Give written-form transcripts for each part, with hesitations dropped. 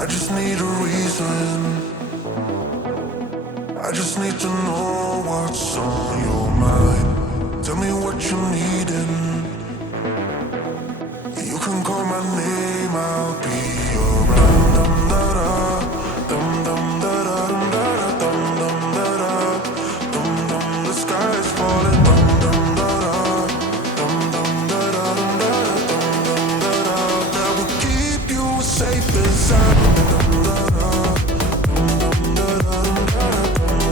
I just need a reason. I just need to know what's on your mind. Tell me what you needin'. You can call my name, I'll be around. Dum da da, dum dum da da, dum da da, dum dum da da, dum dum. The sky is falling. Dum dum da da, dum dum da da, dum da da, that will keep you safe and sound. Dum da da, dum dum da da,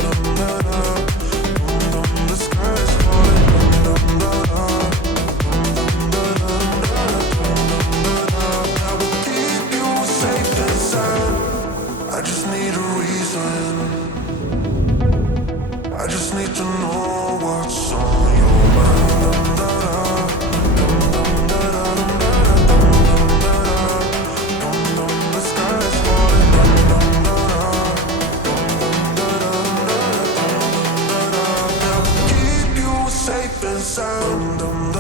dum da da, dum dum. The sky is falling. Dum da da, dum da da, that will keep you safe and sound. I just need a reason. I just need to know what's on your mind. Dum da da, dum da da, dum da da, dum dum. The sky is falling. Dum dum da da, dum da da, that will keep you safe and sound. Dum dum.